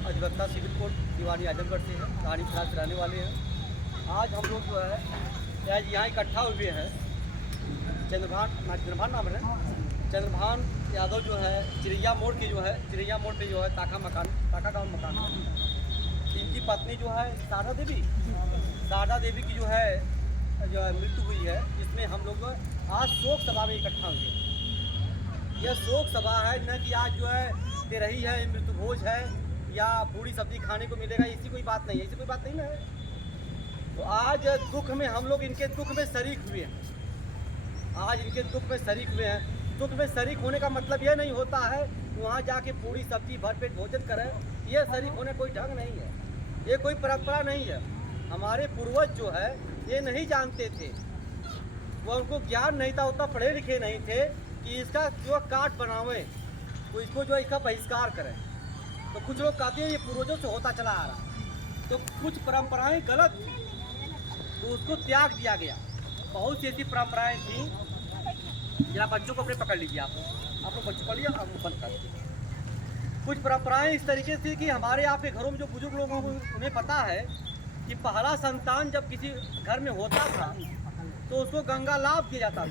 अधिवक्ता civil court दीवानी आजमगढ़ से हैं, कहानी खिलाफ रहने वाले हैं। आज हम लोग जो है आज यहाँ इकट्ठा हुए हैं। चंद्रभान नाम है, चंद्रभान यादव जो है चिड़ैया मोड़ की जो है चिड़ैया मोड़ पे जो है ताका गाँव मकान है। इनकी पत्नी जो है शारदा देवी की जो है मृत्यु हुई है। इसमें हम लोग आज शोक सभा में इकट्ठा हुए। यह शोक सभा है न कि आज जो है तेरही है, मृत्यु भोज है या पूरी सब्जी खाने को मिलेगा, ऐसी कोई बात नहीं है, ऐसी कोई बात नहीं है। तो आज दुख में हम लोग इनके दुख में शरीक हुए हैं। आज इनके दुख में शरीक हुए हैं। दुख में शरीक होने का मतलब यह नहीं होता है वहाँ जाके पूरी सब्जी भरपेट भोजन करें। यह शरीक होने कोई ढंग नहीं है, ये कोई परंपरा नहीं है। हमारे पूर्वज जो है ये नहीं जानते थे, वो उनको ज्ञान नहीं था, उतना पढ़े लिखे नहीं थे कि इसका जो काट बनावे, तो इसको जो है इसका बहिष्कार करें। तो कुछ लोग कहते हैं ये पूर्वजों से होता चला आ रहा, तो कुछ परंपराएं गलत थी तो उसको त्याग दिया गया। बहुत सी ऐसी परंपराएं थी। जरा बच्चों को अपने पकड़ लीजिए, आप लोग बच्चों पढ़िए, आप बंद कर दीजिए। कुछ परंपराएं इस तरीके से कि हमारे आपके घरों में जो बुजुर्ग लोग हैं उन्हें पता है कि पहला संतान जब किसी घर में होता था तो उसको गंगा लाभ दिया जाता था।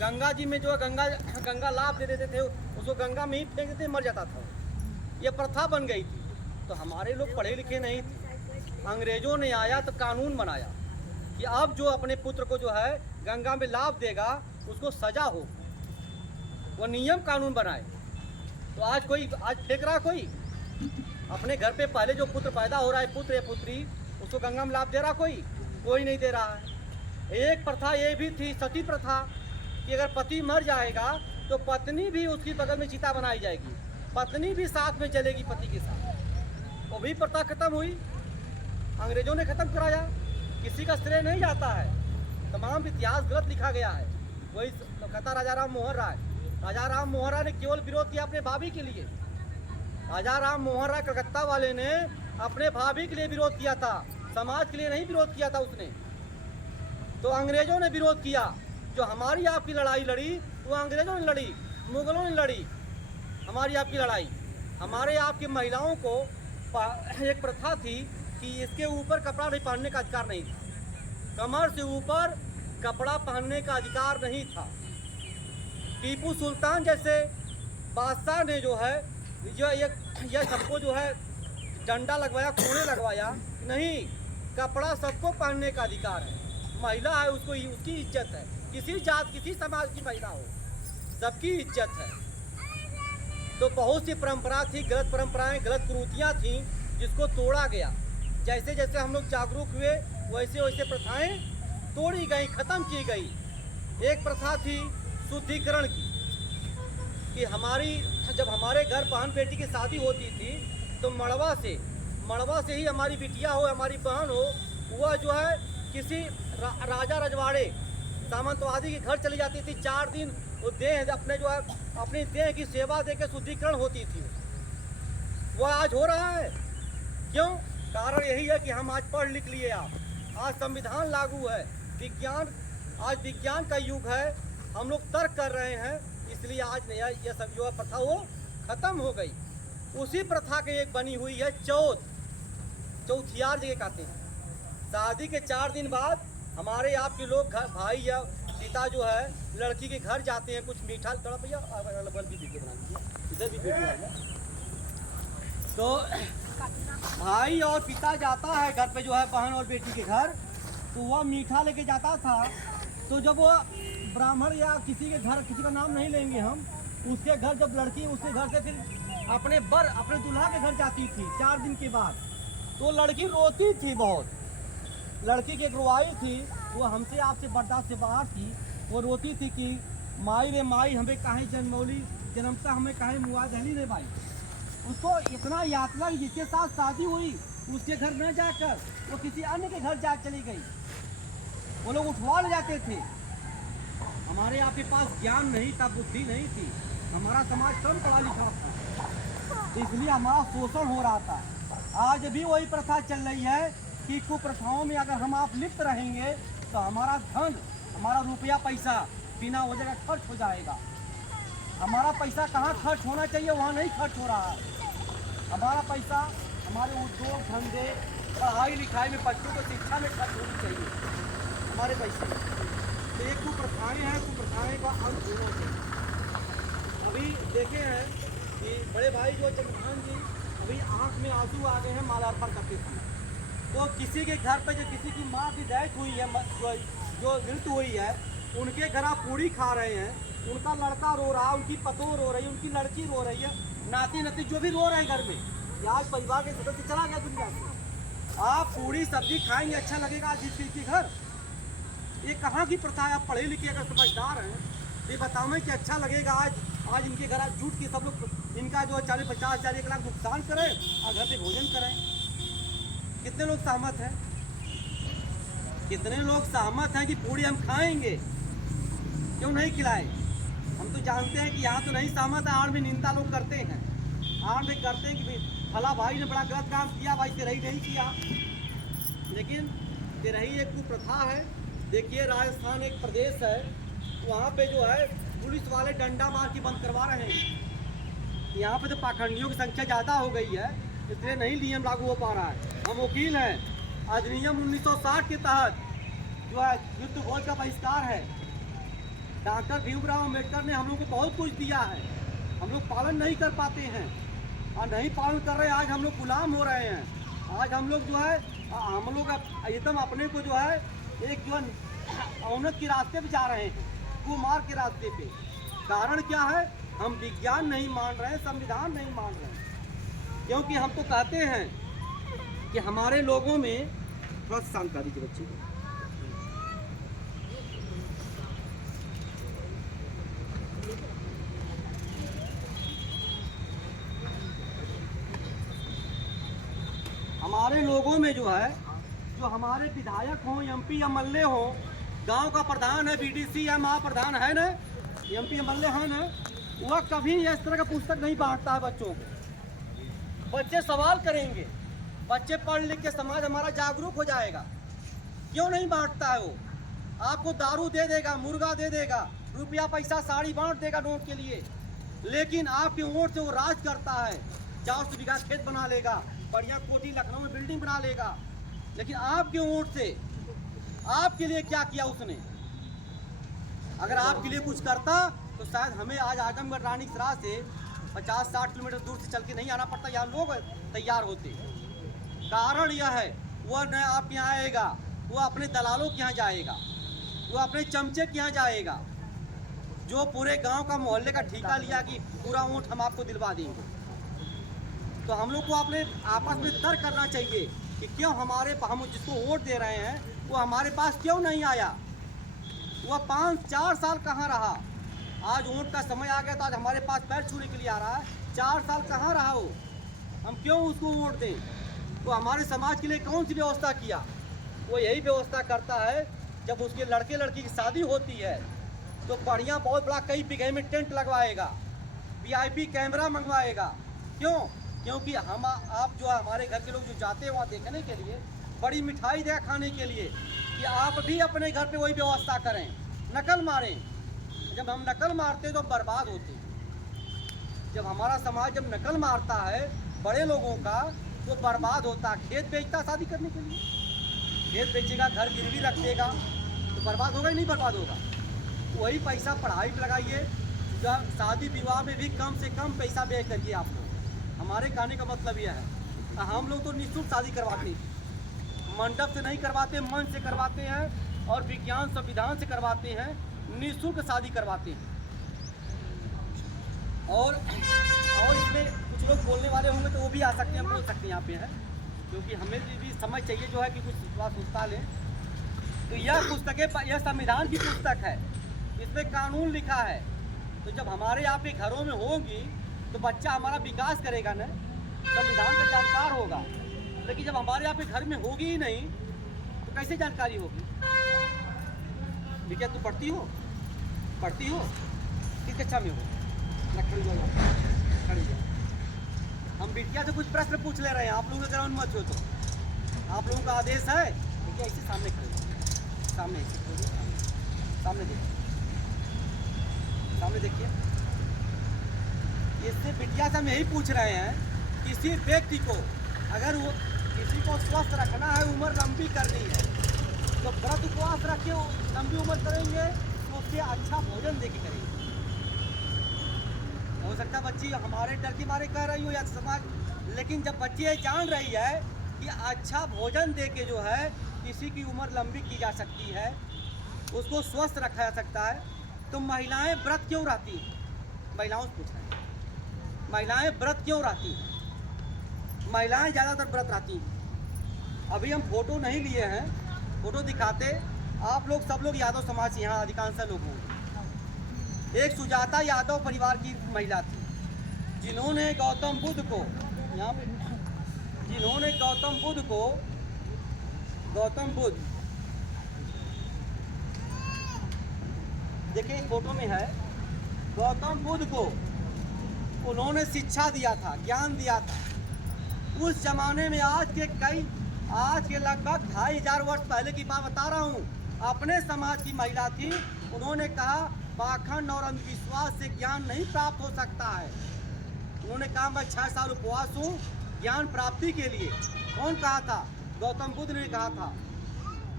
गंगा जी में जो गंगा लाभ दे देते थे, उसको गंगा में ही फेंक देते, मर जाता था। ये प्रथा बन गई थी। तो हमारे लोग पढ़े लिखे नहीं थे। अंग्रेजों ने आया तो कानून बनाया कि अब जो अपने पुत्र को जो है गंगा में लाभ देगा उसको सजा हो, वो नियम कानून बनाए। तो आज फेंक रहा कोई अपने घर पे पहले जो पुत्र पैदा हो रहा है, पुत्र या पुत्री, उसको गंगा में लाभ दे रहा कोई नहीं दे रहा है। एक प्रथा ये भी थी, सती प्रथा, कि अगर पति मर जाएगा तो पत्नी भी उसकी बगल में चिता बनाई जाएगी, पत्नी भी साथ में चलेगी पति के साथ। वो भी प्रथा खत्म हुई, अंग्रेजों ने खत्म कराया। किसी का श्रेय नहीं जाता है, तमाम इतिहास गलत लिखा गया है। वही कहता राजा राम मोहन राय ने केवल विरोध किया अपने भाभी के लिए। राजा राम मोहन राय कलकत्ता वाले ने अपने भाभी के लिए विरोध किया था, समाज के लिए नहीं विरोध किया था उसने। तो अंग्रेजों ने विरोध किया। जो हमारी आपकी लड़ाई लड़ी वो अंग्रेजों ने लड़ी, मुगलों ने लड़ी। हमारी आपकी लड़ाई, हमारे आपकी महिलाओं को एक प्रथा थी कि इसके ऊपर कपड़ा नहीं पहनने का अधिकार नहीं था, कमर से ऊपर कपड़ा पहनने का अधिकार नहीं था। टीपू सुल्तान जैसे बादशाह ने जो है यह सबको जो है डंडा लगवाया, कोड़े लगवाया, नहीं, कपड़ा सबको पहनने का अधिकार है। महिला है, उसको उसकी इज्जत है, किसी जात किसी समाज की महिला हो, सबकी इज्जत है। तो बहुत सी परंपरा थी, गलत परंपराएं, गलत कुरीतियाँ थीं, जिसको तोड़ा गया। जैसे जैसे हम लोग जागरूक हुए वैसे वैसे प्रथाएं तोड़ी गई, ख़त्म की गई। एक प्रथा थी शुद्धिकरण की, कि जब हमारे घर बहन बेटी की शादी होती थी तो मड़वा से ही हमारी बिटिया हो, हमारी बहन हो, वह जो है किसी राजा रजवाड़े सामंतवादी के घर चली जाती थी। 4 दिन वो देह अपनी देह की सेवा दे के शुद्धिकरण होती थी। वह आज हो रहा है, क्यों? कारण यही है कि हम आज पढ़ लिख लिए। आज संविधान लागू है, आज विज्ञान का युग है, हम लोग तर्क कर रहे हैं, इसलिए आज यह सब जो प्रथा वो खत्म हो गई। उसी प्रथा की एक बनी हुई है चौथियार जगह कहते हैं। शादी के 4 दिन बाद हमारे आपके लोग भाई या पिता जो है लड़की के घर जाते हैं, कुछ मीठा इधर भी तो भाई और पिता जाता है घर पे जो है बहन और बेटी के घर, तो वह मीठा लेके जाता था। तो जब वो ब्राह्मण या किसी के घर, किसी का नाम नहीं लेंगे हम, उसके घर जब लड़की उसके घर से फिर अपने दूल्हा के घर जाती थी 4 दिन के बाद, तो लड़की रोती थी बहुत। लड़की की एक रुआई थी, वो हमसे आपसे बर्दाश्त से बाहर थी। वो रोती थी कि माई रे माई, हमें काहे जन्मौली, जन्मता हमें काहे मुआ दहली रे भाई। उसको इतना यातना, जिसके साथ शादी हुई उसके घर न जाकर वो किसी अन्य के घर जा चली गई। वो लोग उठवा ले जाते थे। हमारे आपके पास ज्ञान नहीं था, बुद्धि नहीं थी, हमारा समाज कम पढ़ा लिखा था, इसलिए हमारा शोषण हो रहा था। आज भी वही प्रथा चल रही है कि कुप्रथाओं में अगर हम आप लिप्त रहेंगे तो हमारा धन, हमारा रुपया पैसा बिना वजह का खर्च हो जाएगा। हमारा पैसा कहाँ खर्च होना चाहिए वहाँ नहीं खर्च हो रहा है। हमारा पैसा हमारे उद्योग धंधे पढ़ाई लिखाई में बच्चों को शिक्षा में खर्च होनी चाहिए हमारे पैसे। तो एक कुप्रथाएँ हैं, कुप्रथाएँ का अंत होना चाहिए। अभी देखे हैं कि बड़े भाई जो चंद्रभान जी अभी आँख में आंसू आ गए हैं माल्यार्पण करते समय। तो किसी के घर पे जो किसी की माँ की डेथ हुई है, जो मृत्यु हुई है, उनके घर आप पूड़ी खा रहे हैं, उनका लड़का रो रहा, उनकी पतोह रो रही है, उनकी लड़की रो रही है, नाती नती जो भी रो रहे हैं घर में, आज परिवार के सदस्य चला गया दुनिया से। आप पूड़ी सब्जी खाएंगे, अच्छा लगेगा आज जिसके घर? ये कहाँ की प्रथा है? आप पढ़े लिखे अगर समझदार हैं ये बताओ कि अच्छा लगेगा आज इनके घर आज जुट के सब लोग इनका जो 40-50 हज़ार 1 लाख भुगतान करें और घर पे भोजन करें? कितने लोग सहमत हैं? कितने लोग सहमत हैं कि पूड़ी हम खाएंगे? क्यों नहीं खिलाए? हम तो जानते हैं कि यहाँ तो नहीं सहमत है, आड़ में निंदा लोग करते हैं, आड़ में करते हैं कि फला भाई ने बड़ा गलत काम किया, भाई तेरही नहीं किया। लेकिन तेरही एक कुप्रथा है। देखिए राजस्थान एक प्रदेश है, वहाँ पे जो है पुलिस वाले डंडा मार के बंद करवा रहे हैं। यहाँ पे तो पाखंडियों की संख्या ज़्यादा हो गई है, इसलिए नहीं नियम लागू हो पा रहा है। हम वकील हैं। अधिनियम 1960 के तहत जो है युद्ध घोष का बहिष्कार है। डॉक्टर भीमराव अम्बेडकर ने हम लोग को बहुत कुछ दिया है, हम लोग पालन नहीं कर पाते हैं और नहीं पालन कर रहे। आज हम लोग गुलाम हो रहे हैं। आज हम लोग जो है हम लोग एकदम अपने को जो है एक जो अवनत के रास्ते पे जा रहे हैं, कुमार के रास्ते पे। कारण क्या है? हम विज्ञान नहीं मान रहे हैं, संविधान नहीं मान रहे हैं। क्योंकि हम तो कहते हैं कि हमारे लोगों में थोड़ा शांत कर दीजिए बच्चे को। हमारे लोगों में जो है, जो हमारे विधायक हों, एमपी एमएलए हों, गांव का प्रधान है, बीडीसी है, महाप्रधान है ना, एमपी एमएलए है ना, वह कभी इस तरह का पुस्तक नहीं बांटता है बच्चों को। बच्चे सवाल करेंगे, बच्चे पढ़ लिख के समाज हमारा जागरूक हो जाएगा। क्यों नहीं बांटता है? वो आपको दारू दे देगा, मुर्गा दे देगा, रुपया पैसा साड़ी बांट देगा नोट के लिए, लेकिन आपके वोट से वो राज करता है। 400 बीघा खेत बना लेगा, बढ़िया कोठी लखनऊ में बिल्डिंग बना लेगा, लेकिन आपके वोट से आपके लिए क्या किया उसने? अगर आपके लिए कुछ करता तो शायद हमें आज आजमगढ़ रानीसराय से 50-60 किलोमीटर दूर से चल के नहीं आना पड़ता, यहाँ लोग तैयार होते। कारण यह है, वह न आपके यहाँ आएगा, वो अपने दलालों के यहाँ जाएगा, वो अपने चमचे के यहाँ जाएगा, जो पूरे गांव का मोहल्ले का ठेका लिया कि पूरा वोट हम आपको दिलवा देंगे। तो हम लोग को अपने आपस में तर्क करना चाहिए कि क्यों हम जिसको वोट दे रहे हैं वो हमारे पास क्यों नहीं आया? वह 5-4 साल कहाँ रहा? आज वोट का समय आ गया तो आज हमारे पास पैर छूने के लिए आ रहा है। 4 साल कहाँ रहा वो? हम क्यों उसको वोट दें? वो हमारे समाज के लिए कौन सी व्यवस्था किया? वो यही व्यवस्था करता है जब उसके लड़के लड़की की शादी होती है तो बढ़िया बहुत बड़ा कई बीघे में टेंट लगवाएगा, VIP कैमरा मंगवाएगा। क्यों? क्योंकि हम आप जो हमारे घर के लोग जो जाते हैं वहाँ देखने के लिए, बड़ी मिठाई देगा खाने के लिए, कि आप भी अपने घर पे वही व्यवस्था करें, नकल मारें। जब हम नकल मारते हैं तो हम बर्बाद होते हैं। जब हमारा समाज जब नकल मारता है बड़े लोगों का तो बर्बाद होता। खेत बेचता शादी करने के लिए, खेत बेचेगा, घर गिरवी रख देगा तो बर्बाद होगा ही नहीं बर्बाद होगा। वही पैसा पढ़ाई पर लगाइए, जब शादी विवाह में भी कम से कम पैसा व्यय करिए आप लोग। हमारे कहने का मतलब यह है, हम लोग तो निःशुल्क शादी करवाते हैं, मंडप से नहीं करवाते, मंच से करवाते हैं और विज्ञान संविधान से करवाते हैं, निःशुल्क शादी करवाते हैं। और इसमें कुछ लोग बोलने वाले होंगे तो वो भी आ सकते हैं, बोल सकते हैं यहाँ पे हैं, क्योंकि हमें भी समझ चाहिए जो है कि कुछ बात सोचता लें। तो यह पुस्तकें, यह संविधान की पुस्तक है, इसमें कानून लिखा है। तो जब हमारे यहाँ पे घरों में होगी तो बच्चा हमारा विकास करेगा ना, संविधान का जानकार होगा। लेकिन जब हमारे यहाँ पे घर में होगी ही नहीं तो कैसे जानकारी होगी? बिटिया तू पढ़ती हो किस कक्षा में हो? खड़ी जाओ। हम बिटिया से कुछ प्रश्न पूछ ले रहे हैं, आप लोगों अगर अनुमति हो तो। आप लोगों का आदेश है बिटिया ऐसे सामने खड़े जाओ, सामने देखिए। इससे बिटिया से हम यही पूछ रहे हैं किसी व्यक्ति को अगर वो किसी को स्वस्थ रखना है, उम्र लंबी करनी है, तो व्रत उपवास रखे लंबी उम्र करेंगे तो उसके अच्छा भोजन दे के करेंगे। हो सकता है बच्ची हमारे डर के मारे कह रही हो या समाज, लेकिन जब बच्ची ये जान रही है कि अच्छा भोजन दे के जो है किसी की उम्र लंबी की जा सकती है, उसको स्वस्थ रखा जा सकता है, तो महिलाएं व्रत क्यों रहती हैं? महिलाओं से पूछ रहे हैं, महिलाएं व्रत क्यों रहती हैं? महिलाएं ज़्यादातर व्रत रहती हैं। अभी हम फोटो नहीं लिए हैं, फोटो दिखाते, आप लोग सब लोग यादव समाज से यहाँ अधिकांश लोग होंगे। एक सुजाता यादव परिवार की महिला थी, जिन्होंने गौतम बुद्ध को यहाँ पे जिन्होंने गौतम बुद्ध देखिए फोटो में है, गौतम बुद्ध को उन्होंने शिक्षा दिया था, ज्ञान दिया था। उस जमाने में आज के लगभग 2500 वर्ष पहले की बात बता रहा हूँ, अपने समाज की महिला थी। उन्होंने कहा पाखंड और अंधविश्वास से ज्ञान नहीं प्राप्त हो सकता है। उन्होंने कहा मैं 6 साल उपवास हूँ ज्ञान प्राप्ति के लिए। कौन कहा था? गौतम बुद्ध ने कहा था।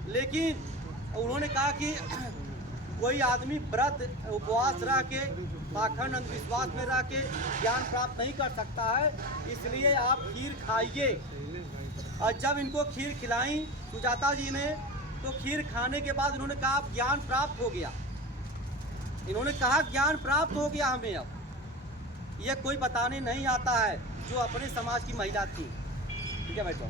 लेकिन उन्होंने कहा कि कोई आदमी व्रत उपवास रह के पाखंड अंधविश्वास में रह के ज्ञान प्राप्त नहीं कर सकता है, इसलिए आप खीर खाइए। और जब इनको खीर खिलाई सुजाता जी ने, तो खीर खाने के बाद उन्होंने कहा ज्ञान प्राप्त हो गया। इन्होंने कहा ज्ञान प्राप्त हो गया हमें। अब ये कोई बताने नहीं आता है, जो अपने समाज की महिला थी। ठीक है बैठो।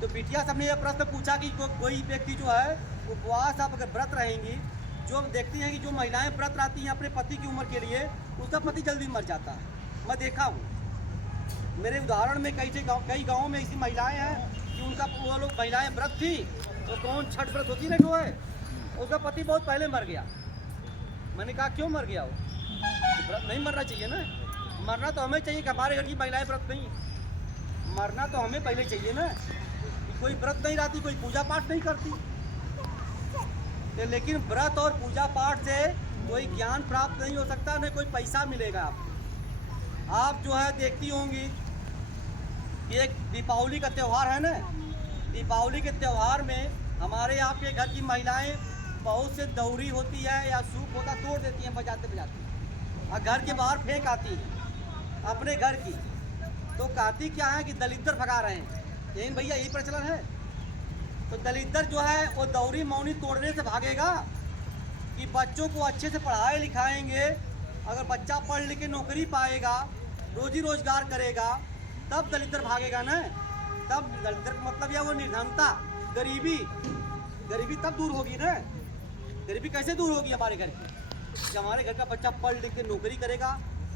तो बिटिया सबने यह प्रश्न पूछा कि कोई व्यक्ति जो है उपवास आप अगर व्रत रहेंगी, जो देखती हैं कि जो महिलाएं व्रत रहती हैं अपने पति की उम्र के लिए, उसका पति जल्दी मर जाता है। मैं देखा हूँ, मेरे उदाहरण में कई गाँवों में ऐसी महिलाएं हैं कि उनका वो लोग महिलाएं व्रत थी, तो कौन छठ व्रत होती है जो है, उसका पति बहुत पहले मर गया। मैंने कहा क्यों मर गया? वो व्रत नहीं मरना चाहिए ना, मरना तो हमें चाहिए कि हमारे घर की महिलाएं व्रत नहीं, मरना तो हमें पहले चाहिए ना। कोई व्रत नहीं रहती, कोई पूजा पाठ नहीं करती, लेकिन व्रत और पूजा पाठ से कोई ज्ञान प्राप्त नहीं हो सकता, न कोई पैसा मिलेगा आपको। आप जो है देखती होंगी कि एक दीपावली का त्यौहार है ना, दीपावली के त्यौहार में हमारे आपके घर की महिलाएं बहुत से दौरी होती है या सूप होता तोड़ देती हैं बजाते बजाते, और घर के बाहर फेंक आती हैं अपने घर की। तो कहती क्या है कि दलिद्दर भगा रहे हैं, लेकिन भैया यही प्रचलन है। तो दलिद्दर जो है वो दौरी मौनी तोड़ने से भागेगा कि बच्चों को अच्छे से पढ़ाए लिखाएंगे। अगर बच्चा पढ़ लिख के नौकरी पाएगा, रोजी रोजगार करेगा, तब दलिद्दर भागेगा ना। तब दलिद्दर मतलब या वो निर्धनता, गरीबी तब दूर होगी ना। गरीबी कैसे दूर होगी हमारे घर की? जब हमारे घर का बच्चा पढ़ लिख के नौकरी करेगा,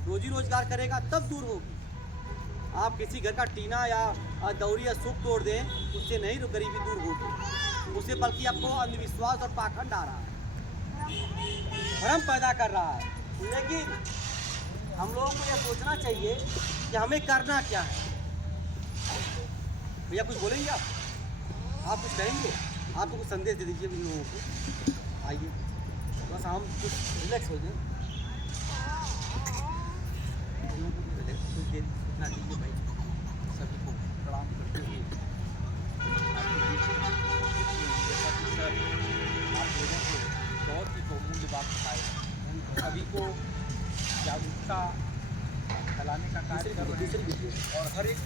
रोजी रोजगार करेगा, तब दूर होगी। आप किसी घर का टीना या दौरी या सूप तोड़ दें, उससे नहीं तो गरीबी दूर होगी, उससे बल्कि आपको अंधविश्वास और पाखंड आ रहा है, भ्रम पैदा कर रहा है। लेकिन हम लोगों को यह सोचना चाहिए कि हमें करना क्या है। भैया कुछ बोलेंगे आप कुछ कहेंगे? आप कुछ संदेश दे दीजिए इन लोगों को। आइए बस हम कुछ रिलैक्स हो जाए, सूचना दीजिए भाई। सभी को प्रणाम करते हुए आप लोगों को बहुत ही बहुमूल्य बात बताए, सभी को जागरूकता फैलाने का कार्य कर रहे हैं और हर एक